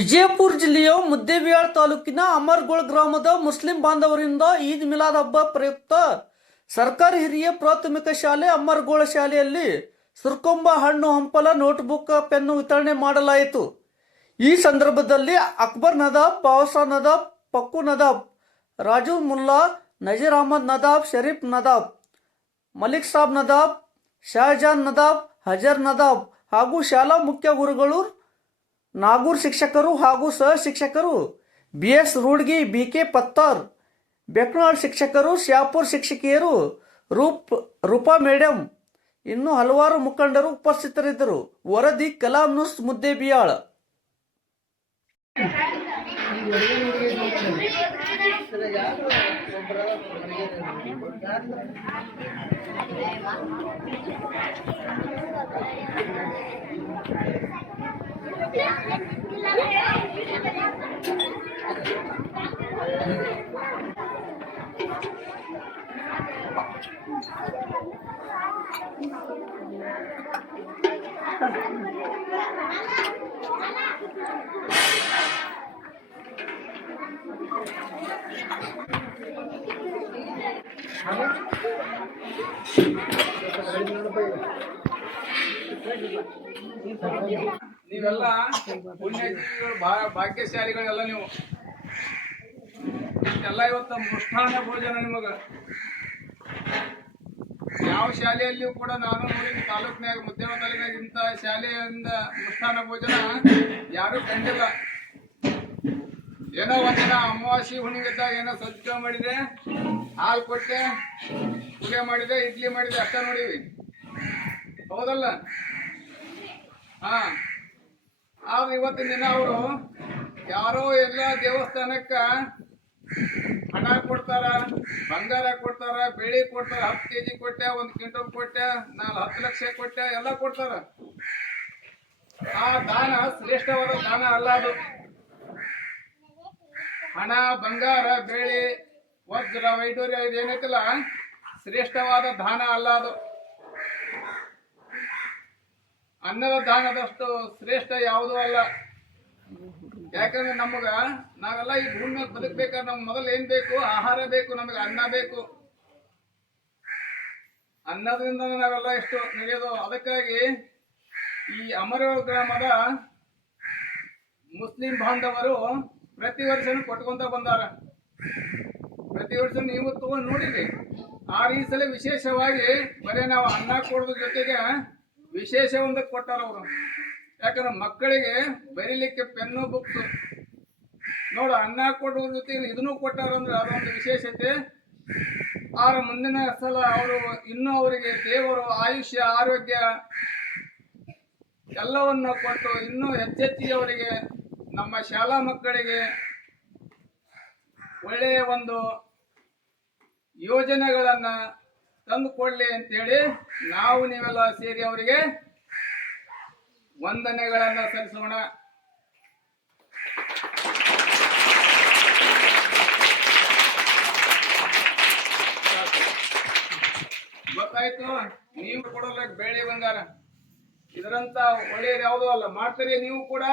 ವಿಜಯಪುರ ಜಿಲ್ಲೆಯ ಮುದ್ದೇಬಿಹಾಳ ತಾಲೂಕಿನ ಅಮರಗೋಳ ಗ್ರಾಮದ ಮುಸ್ಲಿಂ ಬಾಂಧವರಿಂದ ಈದ್ ಮಿಲಾದ್ ಹಬ್ಬ ಪ್ರಯುಕ್ತ ಸರ್ಕಾರಿ ಹಿರಿಯ ಪ್ರಾಥಮಿಕ ಶಾಲೆ ಅಮರಗೋಳ ಶಾಲೆಯಲ್ಲಿ ಸುರ್ಕೊಂಬ ಹಣ್ಣು ಹಂಪಲ ನೋಟ್ಬುಕ್ ಪೆನ್ನು ವಿತರಣೆ ಮಾಡಲಾಯಿತು. ಈ ಸಂದರ್ಭದಲ್ಲಿ ಅಕ್ಬರ್ ನದಾಬ್, ಪಾವಸಾ ನದಾಬ್, ಪಕ್ಕು ನದಾಬ್, ರಾಜು ಮುಲ್ಲಾ, ನಜೀರ್ ಅಹಮದ್ ನದಾಬ್, ಶರೀಫ್ ನದಾಬ್, ಮಲಿಕ್ ಸಾಬ್ ನದಾಬ್, ಶಹಜಾನ್ ನದಾಬ್, ಹಜರ್ ನದಾಬ್ ಹಾಗೂ ಶಾಲಾ ಮುಖ್ಯ ಗುರುಗಳು, ನಾಗೂರ್ ಶಿಕ್ಷಕರು ಹಾಗೂ ಸಹ ಶಿಕ್ಷಕರು, BS ರೂಡ್ಗಿ, BK ಪತ್ತಾರ್, ಬೆಕ್ನಾಳ್ ಶಿಕ್ಷಕರು, ಶ್ಯಾಪುರ್ ಶಿಕ್ಷಕಿಯರು, ರೂಪಾ ಮೇಡಂ ಇನ್ನೂ ಹಲವಾರು ಮುಖಂಡರು ಉಪಸ್ಥಿತರಿದ್ದರು. ವರದಿ ಕಲಾಂ ನ್ಯೂಸ್, ಮುದ್ದೇಬಿಹಾಳ. ನೀವೆಲ್ಲ ಪುಣ್ಯಜೀವಿಗಳು, ಭಾಗ್ಯಶಾಲಿಗಳೆಲ್ಲ ನೀವು. ಎಲ್ಲ ಇವತ್ತು ಮೃಷ್ಟಾನ್ನ ಭೋಜನ ನಿಮಗ ಯಾವ ಶಾಲೆಯಲ್ಲಿಯೂ ಕೂಡ ನಾನು ನೋಡಿದ ತಾಲೂಕಿನಾಗ, ಮುದ್ದೇಬಿಹಾಳ ತಾಲೂಕಿನಾಗ ಇಂಥ ಶಾಲೆಯಿಂದ ಮೃಷ್ಟಾನ್ನ ಭೋಜನ ಯಾರು ಕಂಡಿಲ್ಲ. ಏನೋ ಒಂದಿನ ಅಮಾವಾಸ್ಯೆ ಹುಣ್ಣಿಮೆದ್ದಾಗ ಏನೋ ಸ್ವಚ್ಛ ಮಾಡಿದೆ, ಹಾಲು ಕೊಟ್ಟೆ, ಪೂಜೆ ಮಾಡಿದೆ, ಇಡ್ಲಿ ಮಾಡಿದೆ, ಅಷ್ಟ ನೋಡಿವಿ. ಹೌದಲ್ಲ? ಆದ್ರೆ ಇವತ್ತಿನ ದಿನ ಅವರು ಯಾರೋ ಎಲ್ಲ ದೇವಸ್ಥಾನಕ್ಕ ಹಣ ಕೊಡ್ತಾರ, ಬಂಗಾರ ಕೊಡ್ತಾರ, ಬೆಳ್ಳಿ ಕೊಡ್ತಾರ, 10 kg ಕೊಟ್ಟೆ, 1 ಕ್ವಿಂಟಲ್ ಕೊಟ್ಟೆ, 10 ಲಕ್ಷ ಕೊಟ್ಟೆ, ಎಲ್ಲ ಕೊಡ್ತಾರ. ಆ ದಾನ ಶ್ರೇಷ್ಠವಾದ ದಾನ ಅಲ್ಲ ಅದು. ಹಣ, ಬಂಗಾರ, ಬೆಳ್ಳಿ, ವಜ್ರ, ವೈಡೂರ್ಯ ಇದೇನೈತಲ್ಲ, ಶ್ರೇಷ್ಠವಾದ ದಾನ ಅಲ್ಲ ಅದು. ಅನ್ನದ ದಾನದಷ್ಟು ಶ್ರೇಷ್ಠ ಯಾವುದೂ ಅಲ್ಲ. ಯಾಕಂದ್ರೆ ನಾವೆಲ್ಲ ಈ ಭೂಮಿ ಮೇಲೆ ಬದುಕಬೇಕಾದ್ರೆ ನಮ್ಗೆ ಮೊದಲು ಏನ್ ಬೇಕು? ಆಹಾರ ಬೇಕು, ನಮಗೆ ಅನ್ನ ಬೇಕು. ಅನ್ನದಿಂದ ನಾವೆಲ್ಲ ಎಷ್ಟು ನಡೆಯೋದು. ಅದಕ್ಕಾಗಿ ಈ ಅಮರಗೋಳ ಗ್ರಾಮದ ಮುಸ್ಲಿಂ ಬಾಂಧವರು ಪ್ರತಿ ವರ್ಷನೂ ಕೊಟ್ಕೊಂತ ಬಂದಾರ. ಪ್ರತಿ ವರ್ಷ ನೀವು ತಗೊಂಡು ನೋಡಿರಿ. ಈ ಸಲ ವಿಶೇಷವಾಗಿ ಬರೀ ನಾವು ಅನ್ನ ಕೊಡೋದ್ರ ಜೊತೆಗೆ ವಿಶೇಷ ಒಂದು ಕೊಟ್ಟಾರ ಅವರು. ಯಾಕಂದ್ರೆ ಮಕ್ಕಳಿಗೆ ಬರೀಲಿಕ್ಕೆ ಪೆನ್ನು, ಬುಕ್ಸ್ ನೋಡು, ಅನ್ನ ಕೊಡೋದ್ರ ಜೊತೆಗೆ ಇದನ್ನು ಕೊಟ್ಟಾರ ಅಂದ್ರೆ ಅದೊಂದು ವಿಶೇಷತೆ. ಮುಂದಿನ ಸಲ ಅವರು ಇನ್ನೂ ಅವರಿಗೆ ದೇವರು ಆಯುಷ್ಯ, ಆರೋಗ್ಯ ಎಲ್ಲವನ್ನು ಕೊಟ್ಟು ಇನ್ನೂ ಹೆಚ್ಚೆಚ್ಚಿಗೆ ಅವರಿಗೆ, ನಮ್ಮ ಶಾಲಾ ಮಕ್ಕಳಿಗೆ ಒಳ್ಳೆಯ ಒಂದು ಯೋಜನೆಗಳನ್ನ ತಂದು ಕೊಡ್ಲಿ ಅಂತೇಳಿ ನಾವು ನೀವೆಲ್ಲ ಸೇರಿ ಅವರಿಗೆ ವಂದನೆಗಳನ್ನ ಸಲ್ಲಿಸೋಣ. ಗೊತ್ತಾಯ್ತು? ನೀವು ಕೊಡೋಲ್ಲ ಬೆಳ್ಳಿ ಬಂಗಾರ, ಇದರಂತ ಒಳ್ಳೆಯದು ಯಾವುದೂ ಅಲ್ಲ. ಮಾಡ್ತೀರಿ ನೀವು ಕೂಡ.